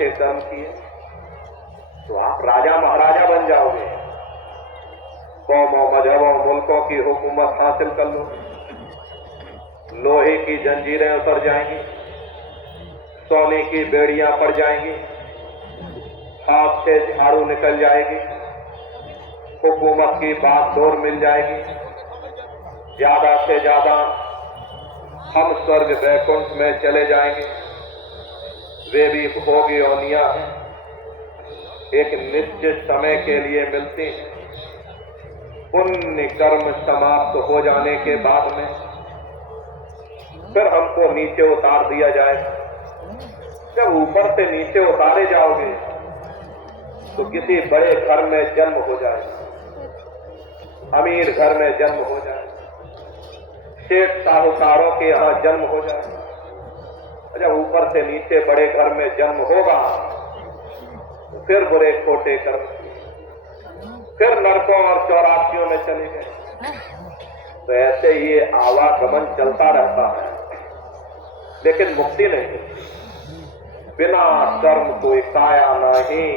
अच्छे कर्म किए तो आप राजा महाराजा बन जाओगे, कौमों मजहबों मुल्कों की हुकूमत हासिल कर लो, लोहे की जंजीरें उतर जाएंगी, सोने की बेड़ियां पड़ जाएंगी, हाथ से झाड़ू निकल जाएगी, हुकूमत की बागडोर मिल जाएगी, ज्यादा से ज्यादा हम स्वर्ग वैकुंठ में चले जाएंगे। वे भी भोग योनियां हैं, एक निश्चित समय के लिए मिलती हैं। पुण्य कर्म समाप्त हो जाने के बाद में फिर हमको नीचे उतार दिया जाएगा। जब ऊपर से नीचे उतारे जाओगे तो किसी बड़े घर में जन्म हो जाएगा, अमीर घर में जन्म हो जाएगा, सेठ साहूकारों के यहाँ जन्म हो जाएगा। जब ऊपर से नीचे बड़े घर में जन्म होगा तो फिर बुरे खोटे कर्म, फिर नरकों और चौरासियों में चले गए। तो ऐसे ये आवागमन चलता रहता है, लेकिन मुक्ति नहीं। बिना कर्म कोई काया नहीं,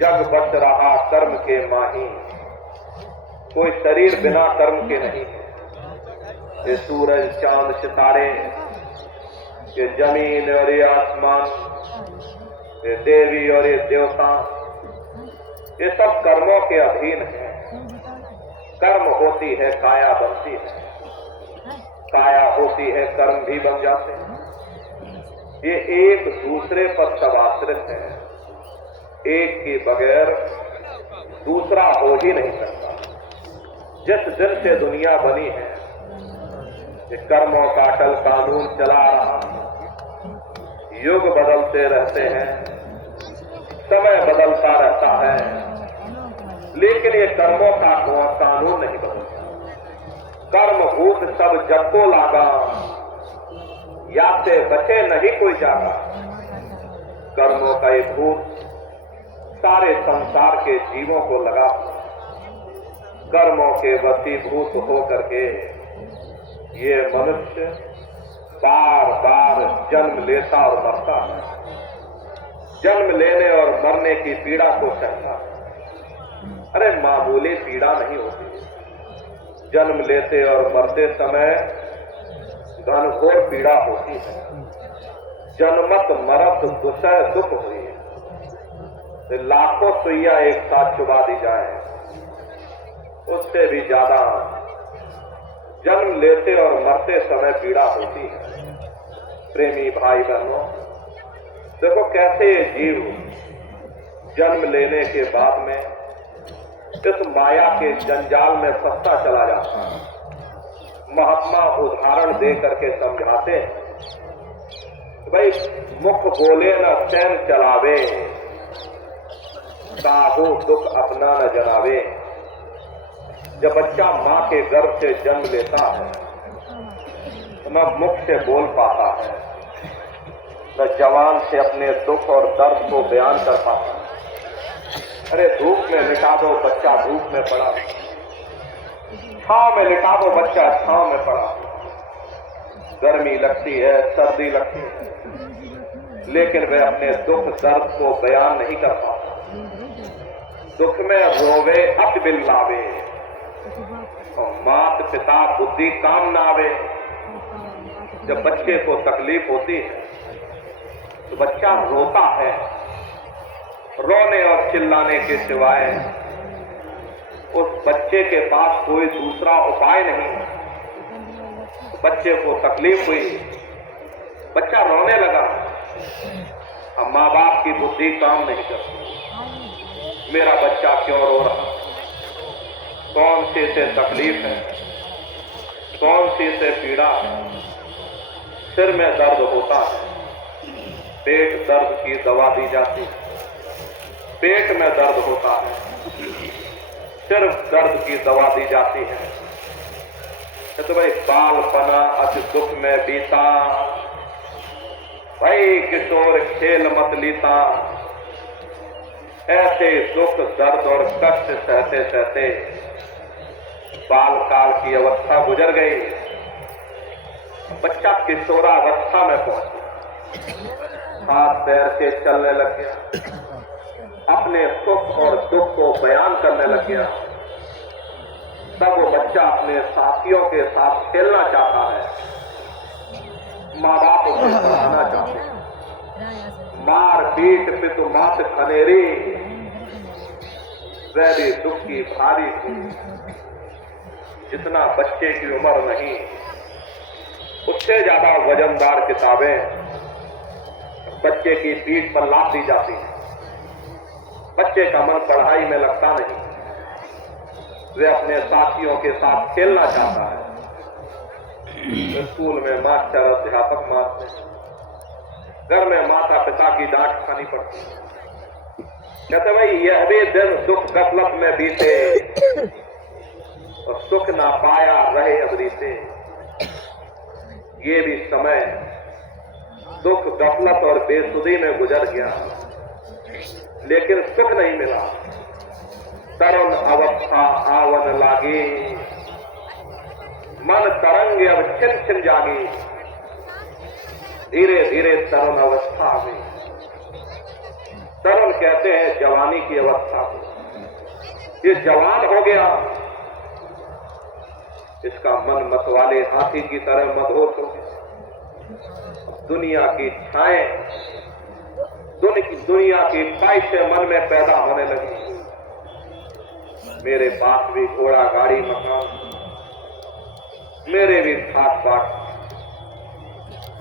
जग बस रहा कर्म के माही। कोई शरीर बिना कर्म के नहीं है। ये सूरज चांद सितारे, ये जमीन और ये आसमान, ये देवी और ये देवता, ये सब कर्मों के अधीन है। कर्म होती है काया बनती है, काया होती है कर्म भी बन जाते हैं। ये एक दूसरे पर सब आश्रित है, एक के बगैर दूसरा हो ही नहीं सकता। जिस दिन से दुनिया बनी है ये कर्मों का अटल कानून चला रहा। युग बदलते रहते हैं, समय बदलता रहता है, लेकिन ये कर्मों का कानून नहीं बदलता। कर्म भूत सब जग को लागा, या से बचे नहीं कोई जागा। कर्मों का एक भूत सारे संसार के जीवों को लगा। कर्मों के वशीभूत होकर के ये मनुष्य बार बार जन्म लेता और मरता है, जन्म लेने और मरने की पीड़ा को सहता है। अरे मामूली पीड़ा नहीं होती, जन्म लेते और मरते समय घनघोर पीड़ा होती है। जन्मत मरत दुसह दुख हुई है। लाखों सुइया एक साथ चुबा दी जाए, उससे भी ज्यादा जन्म लेते और मरते समय पीड़ा होती है। प्रेमी भाई बहनों, देखो कैसे ये जीव जन्म लेने के बाद में इस माया के जंजाल में फंसता चला जाता है। महात्मा उदाहरण दे करके समझाते हैं, भाई मुख बोले न सैन चलावे, साहू दुख अपना न जनावे। जब बच्चा माँ के गर्भ से जन्म लेता है तो न मुख से बोल पाता है, न जवान से अपने दुख और दर्द को बयान कर पाता है। अरे धूप में लिटा दो, बच्चा धूप में पड़ा, छांव में लिटा दो, बच्चा छांव में पड़ा। गर्मी लगती है, सर्दी लगती है, लेकिन वह अपने दुख दर्द को बयान नहीं कर पाता। दुख में रोवे अत बिल्लावे, और मात पिता बुद्धि काम ना आवे। जब बच्चे को तकलीफ होती है तो बच्चा रोता है, रोने और चिल्लाने के सिवाय उस बच्चे के पास कोई दूसरा उपाय नहीं है। बच्चे को तकलीफ हुई, बच्चा रोने लगा, अब माँ बाप की बुद्धि काम नहीं करती। मेरा बच्चा क्यों रो रहा, कौन सी से तकलीफ है, कौन सी से पीड़ा है। सिर में दर्द होता है, पेट दर्द की दवा दी जाती है। पेट में दर्द होता है, सिर दर्द की दवा दी जाती है। तो भाई बालपना अति दुख में बीता, भाई किशोर खेल मत लीता। ऐसे दुख दर्द और कष्ट सहते सहते बाल काल की अवस्था गुजर गई। बच्चा किशोरावस्था में पहुंचा, हाथ पैर से चलने लग गया, अपने सुख और दुख को बयान करने लग गया, तब वो बच्चा अपने साथियों के साथ खेलना चाहता है, माँ बाप उसे पढ़ाना चाहते हैं। मार पीट पितु मात खनेरी वह भी दुख की भारी थी। जितना बच्चे की उम्र नहीं, उससे ज्यादा वजनदार किताबें बच्चे की पीठ पर लाद दी जाती हैं। बच्चे का मन पढ़ाई में लगता नहीं, वह अपने साथियों के साथ खेलना चाहता है। स्कूल में मास्टर अध्यापक मारते हैं, घर में माता पिता की डांट खानी पड़ती है। कहते भाई यह भी दिन दुख गफलत में बीते और सुख ना पाया रहे अबरीते। ये भी समय दुख गफलत और बेसुधी में गुजर गया, लेकिन सुख नहीं मिला। तरुण अवस्था आवन लागी, मन तरंगे अब छिन छिन जागी। धीरे धीरे तरुण अवस्था आ गई। तरुण कहते हैं जवानी की अवस्था को। ये जवान हो गया, इसका मन मतवाले हाथी की तरह मदहोश हो गया। दुनिया की इच्छाएं, दुनिया की ख्वाहिशें मन में पैदा होने लगी। मेरे पास भी घोड़ा गाड़ी मकान, मेरे भी ठाट बाट,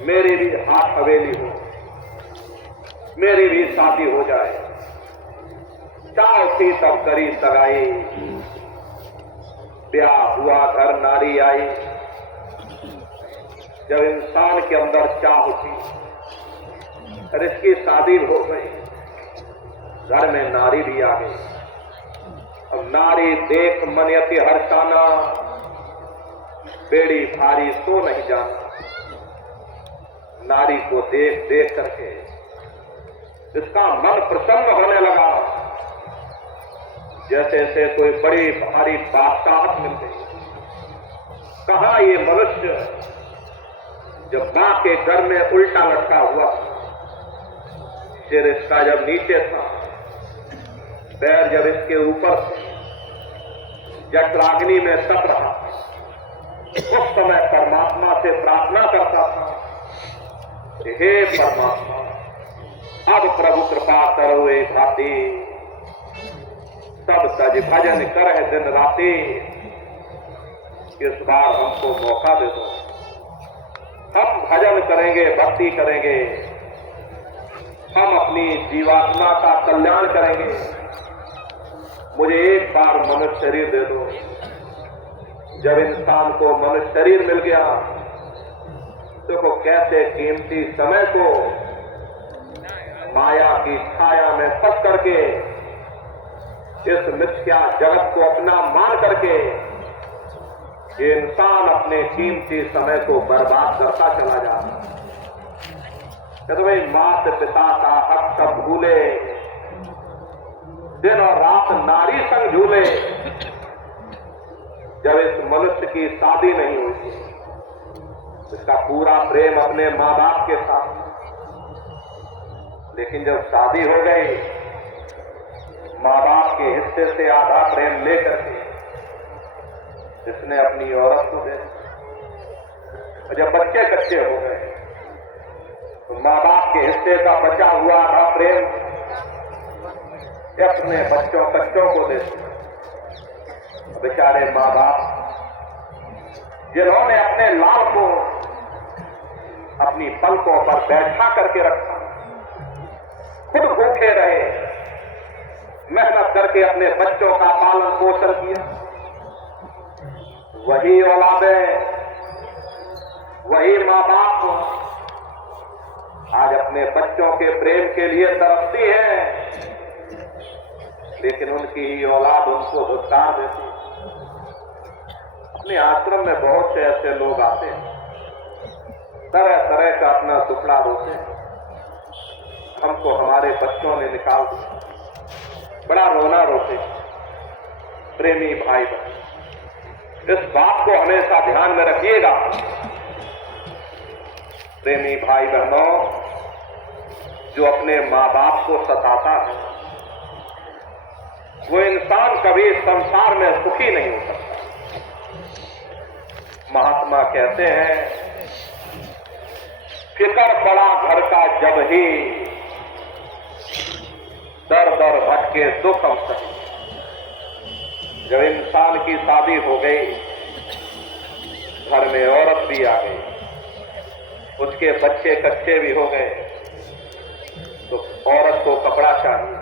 मेरी भी हाथ हवेली हो, मेरी भी शादी हो जाए। चाव थी तब करी सगाई, ब्याह हुआ घर नारी आई। जब इंसान के अंदर चाह थी और इसकी शादी हो गई, घर में नारी भी आ गई। अब नारी देख मनयति हर्षाना, बेड़ी भारी सो नहीं जाना। नारी को देख देख करके इसका मन प्रसन्न होने लगा, जैसे से कोई बड़ी भारी बादशाहत मिल गई। कहा ये मनुष्य जब मां के घर में उल्टा लटका हुआ, सिर इसका जब नीचे था, पैर जब इसके ऊपर थे, जठराग्नि में तप रहा, उस समय परमात्मा से प्रार्थना करता था, हे परमात्मा अब प्रभु कृपा करो ए भाती, सब सज भजन कर दिन राती। इस बार हमको मौका दे दो, हम भजन करेंगे, भक्ति करेंगे, हम अपनी जीवात्मा का कल्याण करेंगे। मुझे एक बार मनुष्य शरीर दे दो। जब इंसान को मनुष्य शरीर मिल गया, देखो कैसे कीमती समय को माया की छाया में फंस करके, इस मिथ्या जगत को अपना मान करके ये इंसान अपने कीमती समय को बर्बाद करता चला जाता। कहते भाई मात पिता का हक सब भूले, दिन और रात नारी संग झूले। जब इस मनुष्य की शादी नहीं हुई, इसका पूरा प्रेम अपने माँ बाप के साथ, लेकिन जब शादी हो गई, माँ बाप के हिस्से से आधा प्रेम लेकर के इसने अपनी औरत को दे दिया। जब बच्चे कच्चे हो गए तो माँ बाप के हिस्से का बचा हुआ आधा प्रेम अपने बच्चों को दे दिया। बेचारे माँ बाप जिन्होंने अपने लाल को अपनी पलकों पर बैठा करके रखा, खुद भूखे रहे, मेहनत करके अपने बच्चों का पालन पोषण किया, वही औलादें, वही माँ बाप आज अपने बच्चों के प्रेम के लिए तरसती है, लेकिन उनकी ही औलाद उनको धुतकार देती। अपने आश्रम में बहुत से ऐसे लोग आते हैं, तरह तरह का अपना दुखड़ा रोते हैं, हमको हमारे बच्चों ने निकाल दिया, बड़ा रोना रोते। प्रेमी भाई बहन, इस बात को हमेशा ध्यान में रखिएगा। प्रेमी भाई बहनों, जो अपने माँ बाप को सताता है, वो इंसान कभी संसार में सुखी नहीं हो सकता। महात्मा कहते हैं, फिकर पड़ा घर का जब ही, दर दर भटके दुख हम सही। जब इंसान की शादी हो गई, घर में औरत भी आ गई, उसके बच्चे कच्चे भी हो गए, तो औरत को कपड़ा चाहिए,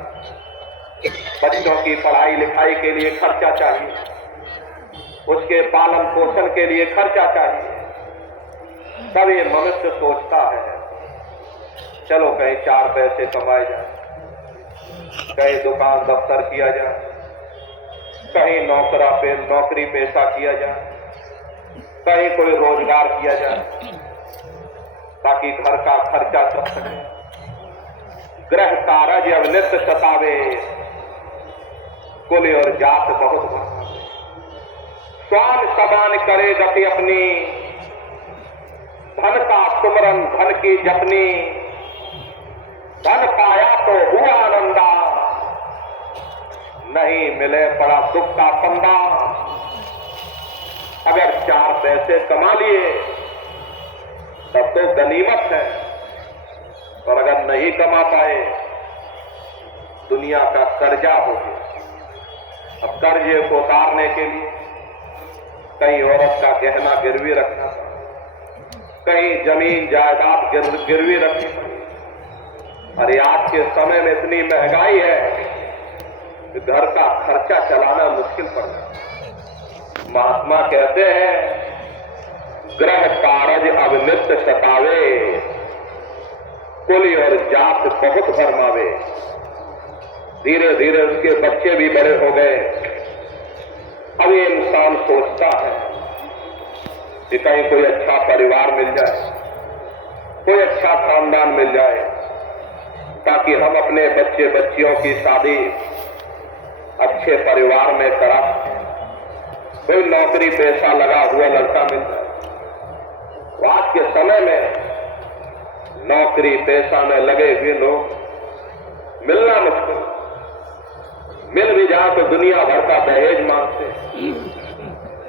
बच्चों की पढ़ाई लिखाई के लिए खर्चा चाहिए, उसके पालन पोषण के लिए खर्चा चाहिए। तब ये मनुष्य सोचता है, चलो कहीं 4 पैसे कमाए जाए, कहीं दुकान दफ्तर किया जाए, कहीं नौकरी पेशा किया जाए, कहीं कोई रोजगार किया जाए, ताकि घर का खर्चा चल सके। ग्रह कारज अब नित्य सतावे, कुल और जात बहुत भावे। स्वान समान करे गति अपनी, धन का सुमरन धन की जपनी। धन पाया तो हुआ आनंदा, नहीं मिले पड़ा दुख का फंदा। अगर 4 पैसे कमा लिए तब तो गनीमत है, और अगर नहीं कमा पाए, दुनिया का कर्जा हो गया। अब कर्जे को उतारने के लिए कहीं औरत का गहना गिरवी रखना, कहीं जमीन जायदाद गिरवी रखनी पड़ी। अरे आज के समय में इतनी महंगाई है कि घर का खर्चा चलाना मुश्किल पड़ जाता। महात्मा कहते हैं, ग्रह कारज अब नित्य सतावे, कुल और जात बहुत भरमावे। धीरे धीरे उसके बच्चे भी बड़े हो गए। अब ये इंसान सोचता है कि कहीं कोई अच्छा परिवार मिल जाए, कोई अच्छा खानदान मिल जाए, ताकि हम अपने बच्चे बच्चियों की शादी अच्छे परिवार में करा सकें। कोई नौकरी पेशा लगा हुआ लड़का मिल जाए। आज के समय में नौकरी पेशा में लगे हुए लोग मिलना मुश्किल, मिल भी जाए तो दुनिया भर का दहेज मांगते।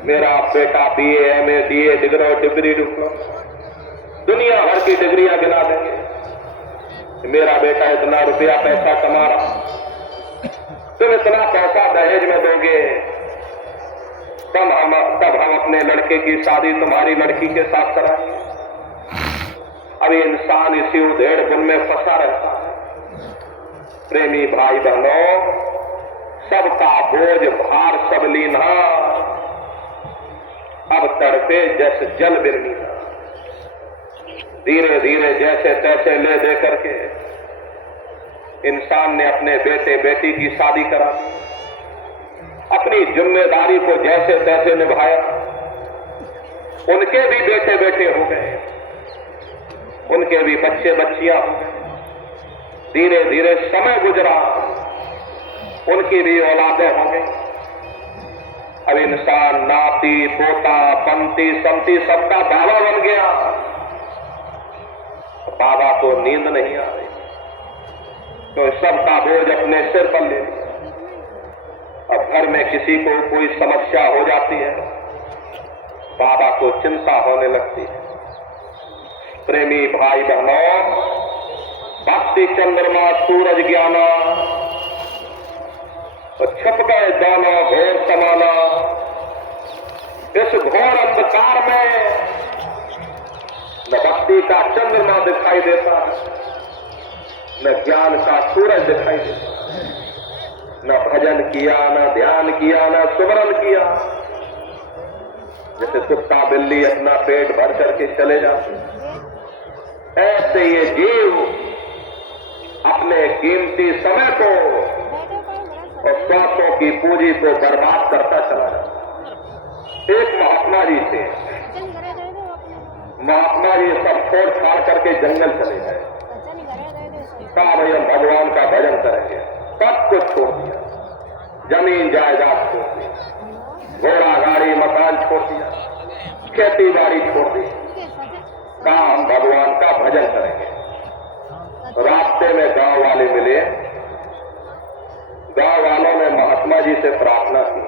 मेरा बेटा BA MA DA डिग्री दुनिया भर की डिग्रियां गिना देंगे। मेरा बेटा इतना रुपया पैसा कमा रहा, तुम इतना पैसा दहेज में दोगे, तब हम अपने लड़के की शादी तुम्हारी लड़की के साथ कराएंगे। अब इंसान इसी उधेड़ बुन में फंसा रहता है। प्रेमी भाई बहनों, सबका बोझ भार सब लीना, अब तड़पे जैसे जल बिरनी। धीरे धीरे जैसे तैसे ले दे करके इंसान ने अपने बेटे बेटी की शादी करा दी, अपनी जिम्मेदारी को जैसे तैसे निभाया। उनके भी बेटे बेटे हो गए, उनके भी बच्चे बच्चियां हो गए। धीरे धीरे समय गुजरा, उनकी भी औलादें हो गई। अब इंसान नाती पोता पंती संती सबका बाबा बन गया। बाबा को नींद नहीं आ रही, तो सबका बोझ अपने सिर पर ले लिया। अब घर में किसी को कोई समस्या हो जाती है, बाबा को चिंता होने लगती है। प्रेमी भाई बहनों, भक्ति चंद्रमा सूरज ज्ञाना, तो छुप गए दोनों घोर समाना। इस घोर अंधकार में न भक्ति का चंद्रमा दिखाई देता है, न ज्ञान का सूरज दिखाई देता है। न भजन किया, न ध्यान किया, न सुमरन किया। जैसे कुत्ता बिल्ली अपना पेट भर करके चले जाते, ऐसे ये जीव अपने कीमती समय को और स्वार्थों की पूंजी को बर्बाद करता चला जाता। एक महात्मा जी थे, महात्मा जी सब छोड़ छाड़ करके जंगल चले गए। कहा भाई हम भगवान का भजन करेंगे, सब कुछ छोड़ दिया, जमीन जायदाद छोड़ दी, घोड़ा गाड़ी मकान छोड़ दिया, खेती बाड़ी छोड़ दी। कहा हम भगवान का भजन करेंगे। रास्ते में गांव वाले मिले। गांव वालों ने महात्मा जी से प्रार्थना की,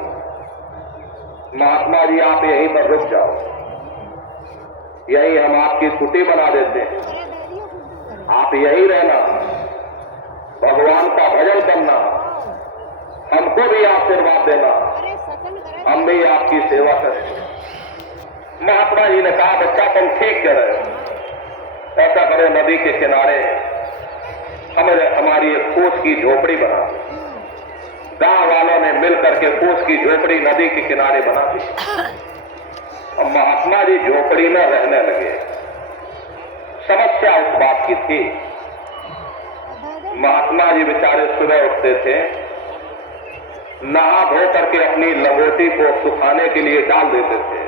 महात्मा जी आप यहीं पर रुक जाओ, यहीं हम आपकी कुटी बना देते हैं, आप यहीं रहना, भगवान का भजन करना, हमको भी आशीर्वाद देना, हम भी आपकी सेवा करें। महात्मा जी ने कहा बच्चा तुम ठीक कह रहे हो, ऐसा करो नदी के किनारे हमारी एक फूस की झोपड़ी बना दी। गांव वालों ने मिलकर के फूस की झोपड़ी नदी के किनारे बना दी और महात्मा जी झोपड़ी में रहने लगे। समस्या इस बात की थी, महात्मा जी बेचारे सुबह उठते थे, नहा धो करके अपनी लंगोटी को सुखाने के लिए डाल देते थे,